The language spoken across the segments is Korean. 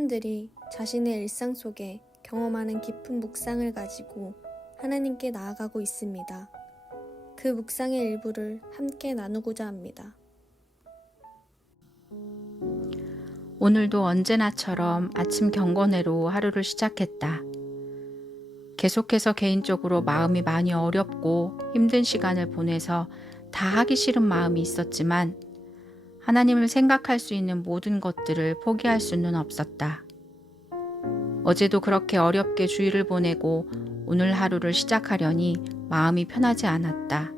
청년들이 자신의 일상 속에 경험하는 깊은 묵상을 가지고 하나님께 나아가고 있습니다. 그 묵상의 일부를 함께 나누고자 합니다. 오늘도 언제나처럼 아침 경건회로 하루를 시작했다. 계속해서 개인적으로 마음이 많이 어렵고 힘든 시간을 보내서 다 하기 싫은 마음이 있었지만 하나님을 생각할 수 있는 모든 것들을 포기할 수는 없었다. 어제도 그렇게 어렵게 주일을 보내고 오늘 하루를 시작하려니 마음이 편하지 않았다.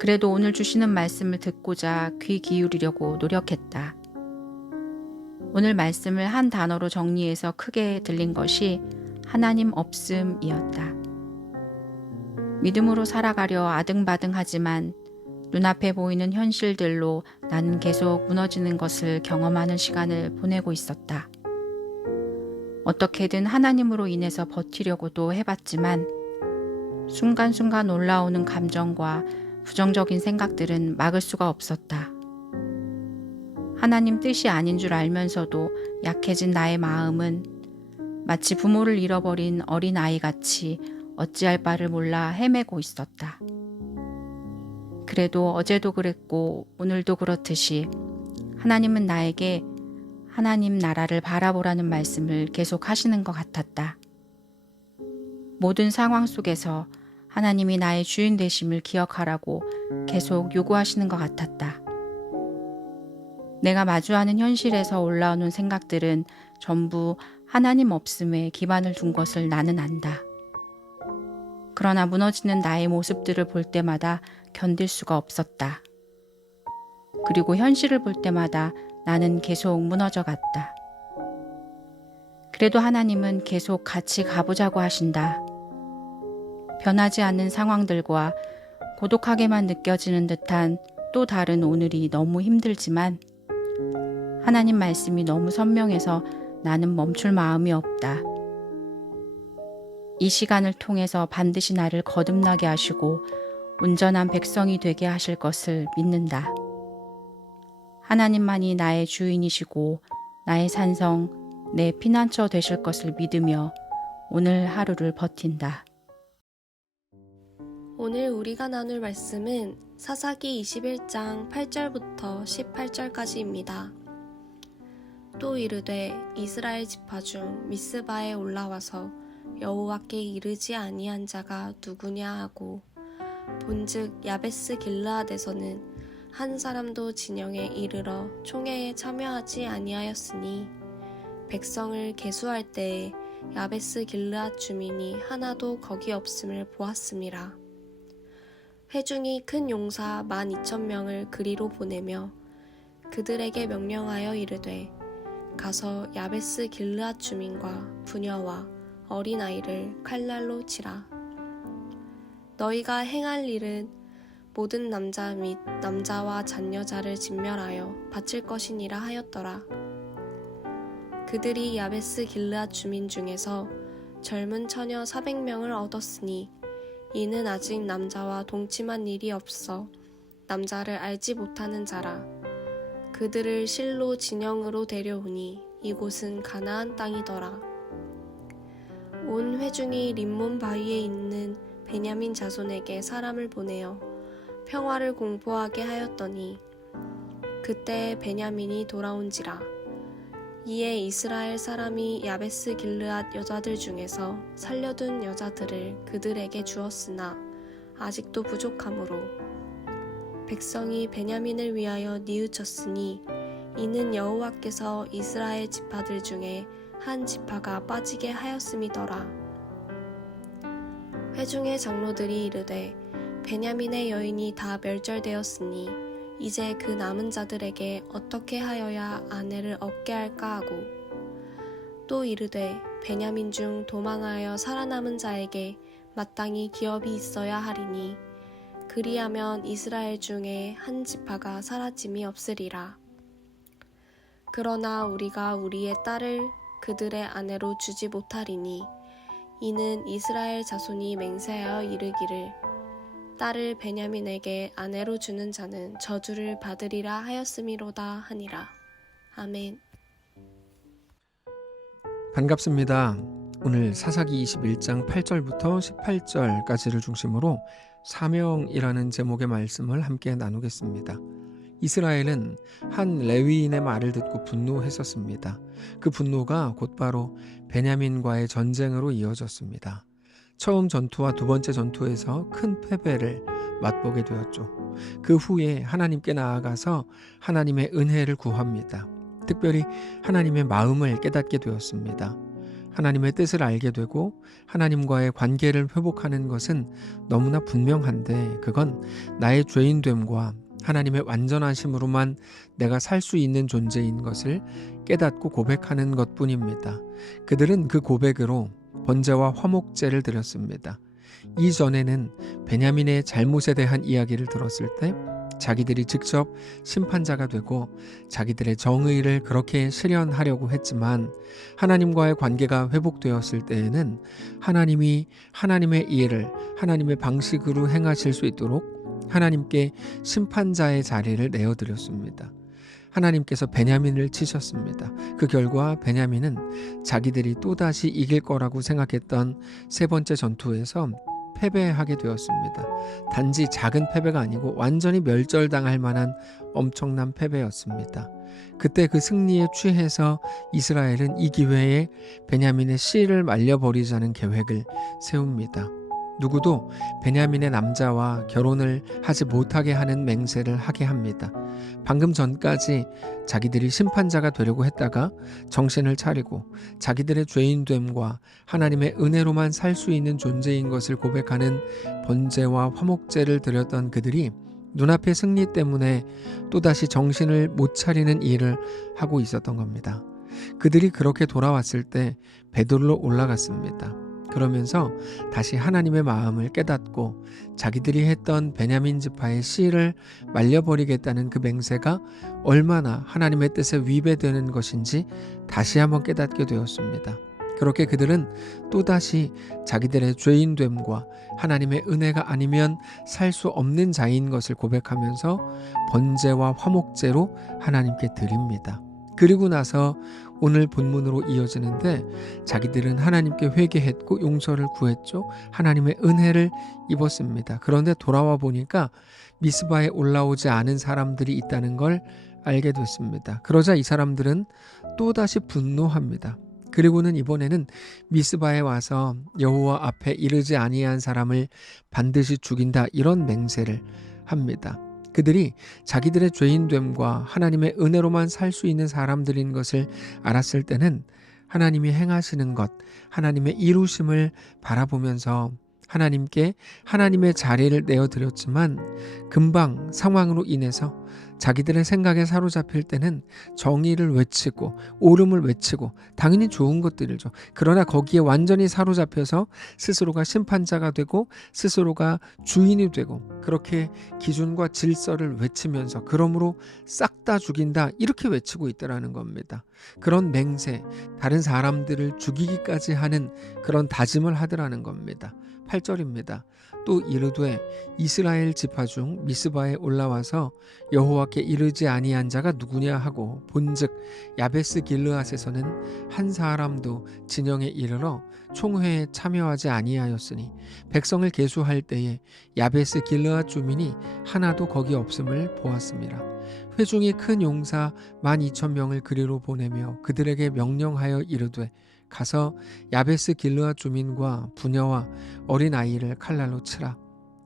그래도 오늘 주시는 말씀을 듣고자 귀 기울이려고 노력했다. 오늘 말씀을 한 단어로 정리해서 크게 들린 것이 하나님 없음이었다. 믿음으로 살아가려 아등바등하지만 눈앞에 보이는 현실들로 나는 계속 무너지는 것을 경험하는 시간을 보내고 있었다. 어떻게든 하나님으로 인해서 버티려고도 해봤지만 순간순간 올라오는 감정과 부정적인 생각들은 막을 수가 없었다. 하나님 뜻이 아닌 줄 알면서도 약해진 나의 마음은 마치 부모를 잃어버린 어린아이같이 어찌할 바를 몰라 헤매고 있었다. 그래도 어제도 그랬고 오늘도 그렇듯이 하나님은 나에게 하나님 나라를 바라보라는 말씀을 계속 하시는 것 같았다. 모든 상황 속에서 하나님이 나의 주인 되심을 기억하라고 계속 요구하시는 것 같았다. 내가 마주하는 현실에서 올라오는 생각들은 전부 하나님 없음에 기반을 둔 것을 나는 안다. 그러나 무너지는 나의 모습들을 볼 때마다 견딜 수가 없었다. 그리고 현실을 볼 때마다 나는 계속 무너져 갔다. 그래도 하나님은 계속 같이 가보자고 하신다. 변하지 않는 상황들과 고독하게만 느껴지는 듯한 또 다른 오늘이 너무 힘들지만 하나님 말씀이 너무 선명해서 나는 멈출 마음이 없다. 이 시간을 통해서 반드시 나를 거듭나게 하시고 온전한 백성이 되게 하실 것을 믿는다. 하나님만이 나의 주인이시고 나의 산성, 내 피난처 되실 것을 믿으며 오늘 하루를 버틴다. 오늘 우리가 나눌 말씀은 사사기 21장 8절부터 18절까지입니다. 또 이르되 이스라엘 지파 중 미스바에 올라와서 여호와께 이르지 아니한 자가 누구냐 하고 본즉 야베스 길르앗에서는 한 사람도 진영에 이르러 총회에 참여하지 아니하였으니 백성을 계수할 때에 야베스 길르앗 주민이 하나도 거기 없음을 보았음이라. 회중이 큰 용사 12,000명을 그리로 보내며 그들에게 명령하여 이르되 가서 야베스 길르앗 주민과 부녀와 어린아이를 칼날로 치라. 너희가 행할 일은 모든 남자 및 남자와 잔여자를 진멸하여 바칠 것이니라 하였더라. 그들이 야베스 길르앗 주민 중에서 젊은 처녀 400명을 얻었으니 이는 아직 남자와 동침한 일이 없어 남자를 알지 못하는 자라. 그들을 실로 진영으로 데려오니 이곳은 가나안 땅이더라. 온 회중이 림몬 바위에 있는 베냐민 자손에게 사람을 보내어 평화를 공포하게 하였더니 그때 베냐민이 돌아온지라. 이에 이스라엘 사람이 야베스 길르앗 여자들 중에서 살려둔 여자들을 그들에게 주었으나 아직도 부족하므로 백성이 베냐민을 위하여 뉘우쳤으니 이는 여호와께서 이스라엘 지파들 중에 한 지파가 빠지게 하였음이더라. 회중의 장로들이 이르되 베냐민의 여인이 다 멸절되었으니 이제 그 남은 자들에게 어떻게 하여야 아내를 얻게 할까 하고 또 이르되 베냐민 중 도망하여 살아남은 자에게 마땅히 기업이 있어야 하리니 그리하면 이스라엘 중에 한 지파가 사라짐이 없으리라. 그러나 우리가 우리의 딸을 그들의 아내로 주지 못하리니 이는 이스라엘 자손이 맹세하여 이르기를 딸을 베냐민에게 아내로 주는 자는 저주를 받으리라 하였음이로다 하니라. 아멘. 반갑습니다. 오늘 사사기 21장 8절부터 18절까지를 중심으로 사명이라는 제목의 말씀을 함께 나누겠습니다. 이스라엘은 한 레위인의 말을 듣고 분노했었습니다. 그 분노가 곧바로 베냐민과의 전쟁으로 이어졌습니다. 처음 전투와 두 번째 전투에서 큰 패배를 맛보게 되었죠. 그 후에 하나님께 나아가서 하나님의 은혜를 구합니다. 특별히 하나님의 마음을 깨닫게 되었습니다. 하나님의 뜻을 알게 되고 하나님과의 관계를 회복하는 것은 너무나 분명한데 그건 나의 죄인됨과 하나님의 완전하심으로만 내가 살 수 있는 존재인 것을 깨닫고 고백하는 것뿐입니다. 그들은 그 고백으로 번제와 화목제를 드렸습니다. 이전에는 베냐민의 잘못에 대한 이야기를 들었을 때 자기들이 직접 심판자가 되고 자기들의 정의를 그렇게 실현하려고 했지만 하나님과의 관계가 회복되었을 때에는 하나님이 하나님의 일을 하나님의 방식으로 행하실 수 있도록 하나님께 심판자의 자리를 내어드렸습니다. 하나님께서 베냐민을 치셨습니다. 그 결과 베냐민은 자기들이 또다시 이길 거라고 생각했던 세 번째 전투에서 패배하게 되었습니다. 단지 작은 패배가 아니고 완전히 멸절당할 만한 엄청난 패배였습니다. 그때 그 승리에 취해서 이스라엘은 이 기회에 베냐민의 씨를 말려버리자는 계획을 세웁니다. 누구도 베냐민의 남자와 결혼을 하지 못하게 하는 맹세를 하게 합니다. 방금 전까지 자기들이 심판자가 되려고 했다가 정신을 차리고 자기들의 죄인됨과 하나님의 은혜로만 살 수 있는 존재인 것을 고백하는 번제와 화목제를 드렸던 그들이 눈앞의 승리 때문에 또다시 정신을 못 차리는 일을 하고 있었던 겁니다. 그들이 그렇게 돌아왔을 때 베들로 올라갔습니다. 그러면서 다시 하나님의 마음을 깨닫고 자기들이 했던 베냐민 지파의 씨를 말려버리겠다는 그 맹세가 얼마나 하나님의 뜻에 위배되는 것인지 다시 한번 깨닫게 되었습니다. 그렇게 그들은 또다시 자기들의 죄인됨과 하나님의 은혜가 아니면 살 수 없는 자인 것을 고백하면서 번제와 화목제로 하나님께 드립니다. 그리고 나서 오늘 본문으로 이어지는데 자기들은 하나님께 회개했고 용서를 구했죠. 하나님의 은혜를 입었습니다. 그런데 돌아와 보니까 미스바에 올라오지 않은 사람들이 있다는 걸 알게 됐습니다. 그러자 이 사람들은 또다시 분노합니다. 그리고는 이번에는 미스바에 와서 여호와 앞에 이르지 아니한 사람을 반드시 죽인다 이런 맹세를 합니다. 그들이 자기들의 죄인됨과 하나님의 은혜로만 살 수 있는 사람들인 것을 알았을 때는 하나님이 행하시는 것, 하나님의 이루심을 바라보면서 하나님께 하나님의 자리를 내어드렸지만 금방 상황으로 인해서 자기들의 생각에 사로잡힐 때는 정의를 외치고 옳음을 외치고 당연히 좋은 것들이죠. 그러나 거기에 완전히 사로잡혀서 스스로가 심판자가 되고 스스로가 주인이 되고 그렇게 기준과 질서를 외치면서 그러므로 싹 다 죽인다 이렇게 외치고 있더라는 겁니다. 그런 맹세, 다른 사람들을 죽이기까지 하는 그런 다짐을 하더라는 겁니다. 8절입니다. 또 이르되 이스라엘 지파 중 미스바에 올라와서 여호와께 이르지 아니한 자가 누구냐 하고 본즉 야베스 길르앗에서는 한 사람도 진영에 이르러 총회에 참여하지 아니하였으니 백성을 계수할 때에 야베스 길르앗 주민이 하나도 거기 없음을 보았습니다. 회중이 큰 용사 12,000명을 그리로 보내며 그들에게 명령하여 이르되 가서 야베스 길르앗 주민과 부녀와 어린 아이를 칼날로 치라.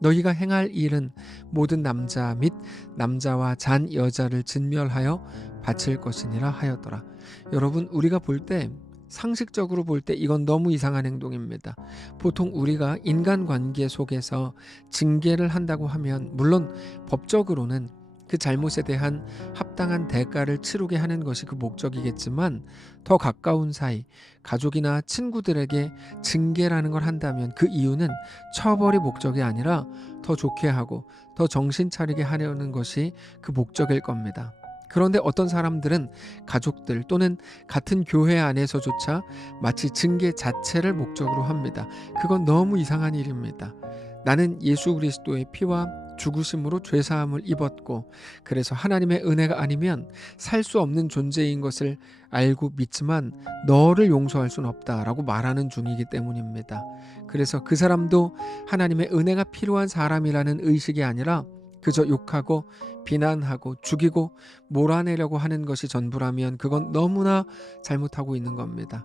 너희가 행할 일은 모든 남자 및 남자와 잔 여자를 진멸하여 바칠 것이니라 하였더라. 여러분, 우리가 볼 때 상식적으로 볼 때 이건 너무 이상한 행동입니다. 보통 우리가 인간관계 속에서 징계를 한다고 하면 물론 법적으로는 그 잘못에 대한 합당한 대가를 치르게 하는 것이 그 목적이겠지만 더 가까운 사이, 가족이나 친구들에게 징계라는 걸 한다면 그 이유는 처벌이 목적이 아니라 더 좋게 하고 더 정신 차리게 하려는 것이 그 목적일 겁니다. 그런데 어떤 사람들은 가족들 또는 같은 교회 안에서조차 마치 징계 자체를 목적으로 합니다. 그건 너무 이상한 일입니다. 나는 예수 그리스도의 피와 죽으심으로 죄사함을 입었고 그래서 하나님의 은혜가 아니면 살 수 없는 존재인 것을 알고 믿지만 너를 용서할 수는 없다라고 말하는 중이기 때문입니다. 그래서 그 사람도 하나님의 은혜가 필요한 사람이라는 의식이 아니라 그저 욕하고 비난하고 죽이고 몰아내려고 하는 것이 전부라면 그건 너무나 잘못하고 있는 겁니다.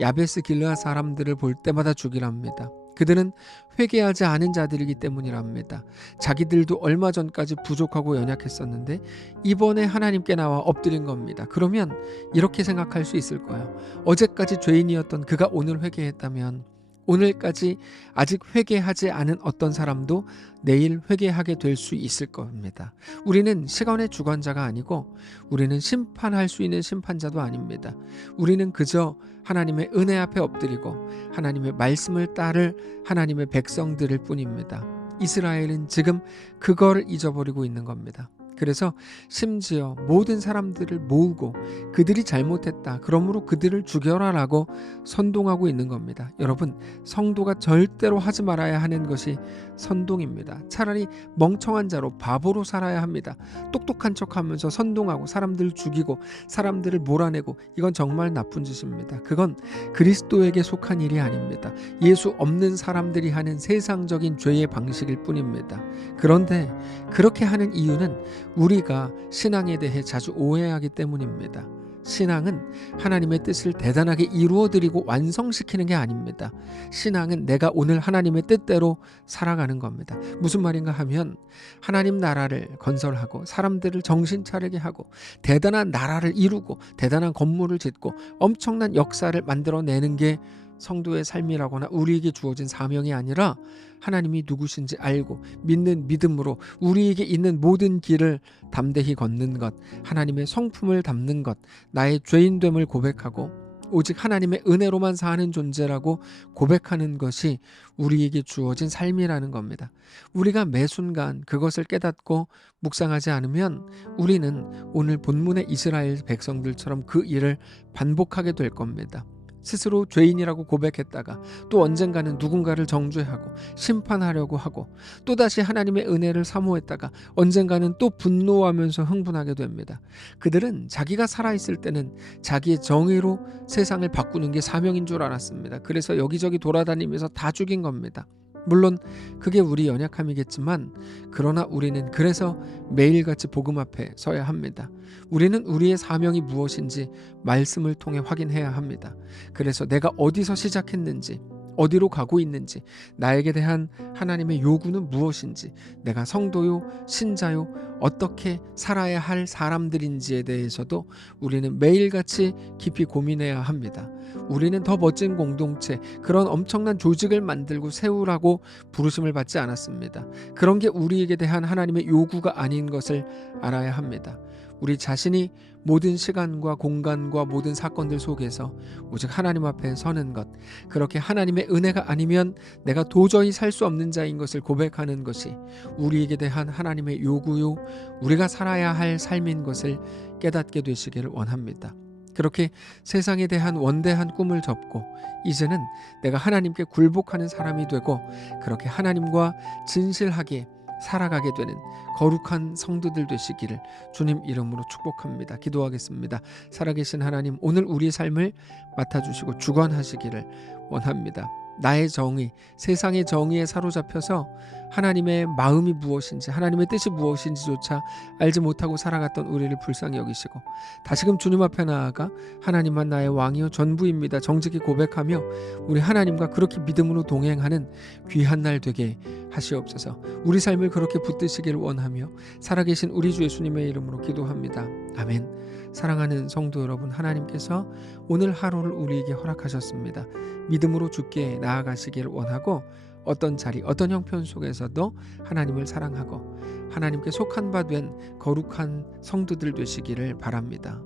야베스 길르앗 사람들을 볼 때마다 죽이랍니다. 그들은 회개하지 않은 자들이기 때문이랍니다. 자기들도 얼마 전까지 부족하고 연약했었는데 이번에 하나님께 나와 엎드린 겁니다. 그러면 이렇게 생각할 수 있을 거예요. 어제까지 죄인이었던 그가 오늘 회개했다면 오늘까지 아직 회개하지 않은 어떤 사람도 내일 회개하게 될 수 있을 겁니다. 우리는 시간의 주관자가 아니고 우리는 심판할 수 있는 심판자도 아닙니다. 우리는 그저 하나님의 은혜 앞에 엎드리고 하나님의 말씀을 따를 하나님의 백성들일 뿐입니다. 이스라엘은 지금 그걸 잊어버리고 있는 겁니다. 그래서 심지어 모든 사람들을 모으고 그들이 잘못했다. 그러므로 그들을 죽여라라고 선동하고 있는 겁니다. 여러분, 성도가 절대로 하지 말아야 하는 것이 선동입니다. 차라리 멍청한 자로 바보로 살아야 합니다. 똑똑한 척하면서 선동하고 사람들을 죽이고 사람들을 몰아내고 이건 정말 나쁜 짓입니다. 그건 그리스도에게 속한 일이 아닙니다. 예수 없는 사람들이 하는 세상적인 죄의 방식일 뿐입니다. 그런데 그렇게 하는 이유는 우리가 신앙에 대해 자주 오해하기 때문입니다. 신앙은 하나님의 뜻을 대단하게 이루어드리고 완성시키는 게 아닙니다. 신앙은 내가 오늘 하나님의 뜻대로 살아가는 겁니다. 무슨 말인가 하면 하나님 나라를 건설하고 사람들을 정신 차리게 하고 대단한 나라를 이루고 대단한 건물을 짓고 엄청난 역사를 만들어내는 게 성도의 삶이라거나 우리에게 주어진 사명이 아니라 하나님이 누구신지 알고 믿는 믿음으로 우리에게 있는 모든 길을 담대히 걷는 것, 하나님의 성품을 담는 것, 나의 죄인됨을 고백하고 오직 하나님의 은혜로만 사는 존재라고 고백하는 것이 우리에게 주어진 삶이라는 겁니다. 우리가 매 순간 그것을 깨닫고 묵상하지 않으면 우리는 오늘 본문의 이스라엘 백성들처럼 그 일을 반복하게 될 겁니다. 스스로 죄인이라고 고백했다가 또 언젠가는 누군가를 정죄하고 심판하려고 하고 또다시 하나님의 은혜를 사모했다가 언젠가는 또 분노하면서 흥분하게 됩니다. 그들은 자기가 살아있을 때는 자기의 정의로 세상을 바꾸는 게 사명인 줄 알았습니다. 그래서 여기저기 돌아다니면서 다 죽인 겁니다. 물론 그게 우리 연약함이겠지만 그러나 우리는 그래서 매일같이 복음 앞에 서야 합니다. 우리는 우리의 사명이 무엇인지 말씀을 통해 확인해야 합니다. 그래서 내가 어디서 시작했는지 어디로 가고 있는지 나에게 대한 하나님의 요구는 무엇인지 내가 성도요 신자요 어떻게 살아야 할 사람들인지에 대해서도 우리는 매일같이 깊이 고민해야 합니다. 우리는 더 멋진 공동체 그런 엄청난 조직을 만들고 세우라고 부르심을 받지 않았습니다. 그런 게 우리에게 대한 하나님의 요구가 아닌 것을 알아야 합니다. 우리 자신이 모든 시간과 공간과 모든 사건들 속에서 오직 하나님 앞에 서는 것, 그렇게 하나님의 은혜가 아니면 내가 도저히 살 수 없는 자인 것을 고백하는 것이 우리에게 대한 하나님의 요구요, 우리가 살아야 할 삶인 것을 깨닫게 되시기를 원합니다. 그렇게 세상에 대한 원대한 꿈을 접고 이제는 내가 하나님께 굴복하는 사람이 되고 그렇게 하나님과 진실하게 살아가게 되는 거룩한 성도들 되시기를 주님 이름으로 축복합니다. 기도하겠습니다. 살아계신 하나님, 오늘 우리의 삶을 맡아주시고 주관하시기를 원합니다. 나의 정의, 세상의 정의에 사로잡혀서 하나님의 마음이 무엇인지 하나님의 뜻이 무엇인지조차 알지 못하고 살아갔던 우리를 불쌍히 여기시고 다시금 주님 앞에 나아가 하나님만 나의 왕이요 전부입니다 정직히 고백하며 우리 하나님과 그렇게 믿음으로 동행하는 귀한 날 되게 하시옵소서. 우리 삶을 그렇게 붙드시기를 원하며 살아계신 우리 주 예수님의 이름으로 기도합니다. 아멘. 사랑하는 성도 여러분, 하나님께서 오늘 하루를 우리에게 허락하셨습니다. 믿음으로 주께 나아가시기를 원하고 어떤 자리, 어떤 형편 속에서도 하나님을 사랑하고 하나님께 속한 바 된 거룩한 성도들 되시기를 바랍니다.